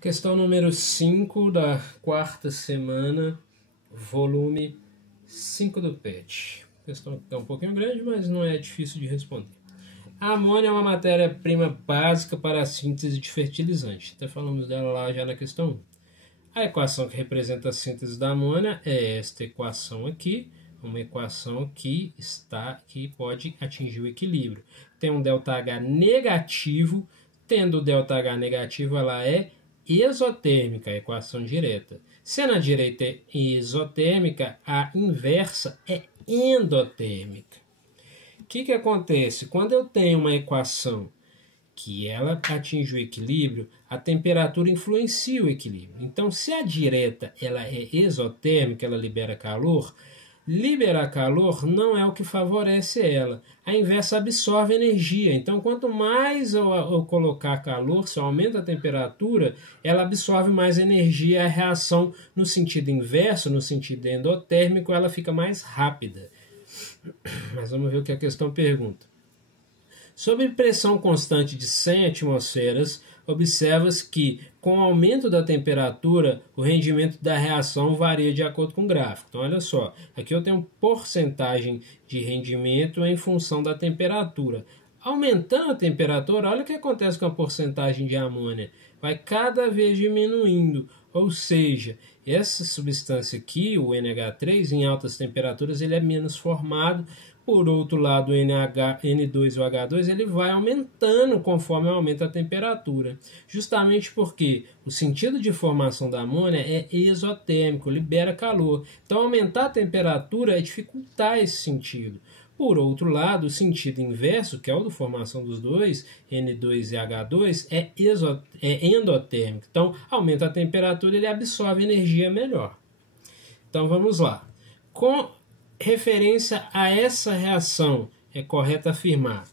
Questão número 5 da quarta semana, volume 5 do PET. Questão que é um pouquinho grande, mas não é difícil de responder. A amônia é uma matéria-prima básica para a síntese de fertilizante. Até falamos dela lá já na questão 1. A equação que representa a síntese da amônia é esta equação aqui, uma equação que pode atingir o equilíbrio. Tem um ΔH negativo, tendo o ΔH negativo, ela é exotérmica, a equação direta. Sendo a direita isotérmica, a inversa é endotérmica. O que acontece? Quando eu tenho uma equação que ela atinge o equilíbrio, a temperatura influencia o equilíbrio. Então, se a direta ela é exotérmica, ela libera calor, liberar calor não é o que favorece ela. A inversa absorve energia. Então, quanto mais eu colocar calor, se eu aumento a temperatura, ela absorve mais energia. A reação no sentido inverso, no sentido endotérmico, ela fica mais rápida. Mas vamos ver o que a questão pergunta. Sob pressão constante de 100 atmosferas, observa-se que, com o aumento da temperatura, o rendimento da reação varia de acordo com o gráfico. Então, olha só, aqui eu tenho porcentagem de rendimento em função da temperatura. Aumentando a temperatura, olha o que acontece com a porcentagem de amônia. Vai cada vez diminuindo, ou seja, essa substância aqui, o NH3, em altas temperaturas, ele é menos formado. Por outro lado, o N2 e o H2 ele vai aumentando conforme aumenta a temperatura. Justamente porque o sentido de formação da amônia é exotérmico, libera calor. Então, aumentar a temperatura é dificultar esse sentido. Por outro lado, o sentido inverso, que é o da formação dos dois, N2 e H2, é endotérmico. Então, aumenta a temperatura, ele absorve energia melhor. Então, vamos lá. Com referência a essa reação, é correto afirmar: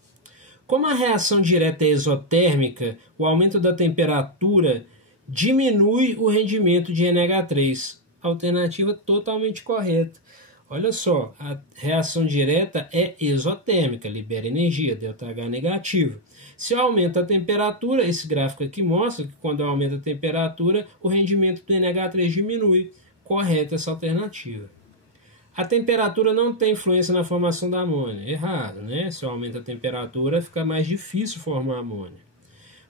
como a reação direta é exotérmica, o aumento da temperatura diminui o rendimento de NH3. Alternativa totalmente correta. Olha só, a reação direta é exotérmica, libera energia, ΔH negativo. Se eu aumento a temperatura, esse gráfico aqui mostra que quando eu aumento a temperatura, o rendimento do NH3 diminui. Correta essa alternativa. A temperatura não tem influência na formação da amônia. Errado, né? Se eu aumento a temperatura, fica mais difícil formar amônia.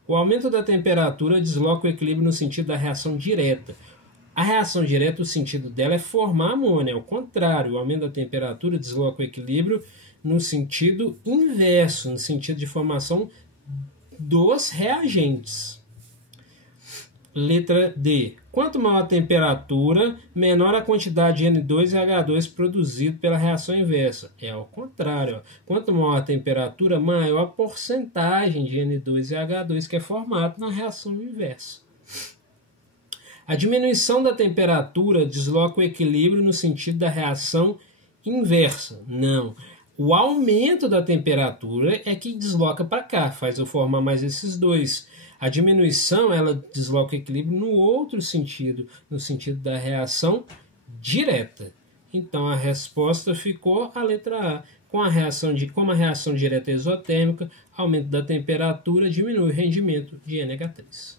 O aumento da temperatura desloca o equilíbrio no sentido da reação direta. A reação direta, o sentido dela é formar amônia. Ao contrário, o aumento da temperatura desloca o equilíbrio no sentido inverso, no sentido de formação dos reagentes. Letra D. Quanto maior a temperatura, menor a quantidade de N2 e H2 produzido pela reação inversa. É ao contrário. Quanto maior a temperatura, maior a porcentagem de N2 e H2 que é formado na reação inversa. A diminuição da temperatura desloca o equilíbrio no sentido da reação inversa. Não. O aumento da temperatura é que desloca para cá, faz eu formar mais esses dois. A diminuição, ela desloca o equilíbrio no outro sentido, no sentido da reação direta. Então, a resposta ficou a letra A. Como a reação direta é exotérmica, aumento da temperatura diminui o rendimento de NH3.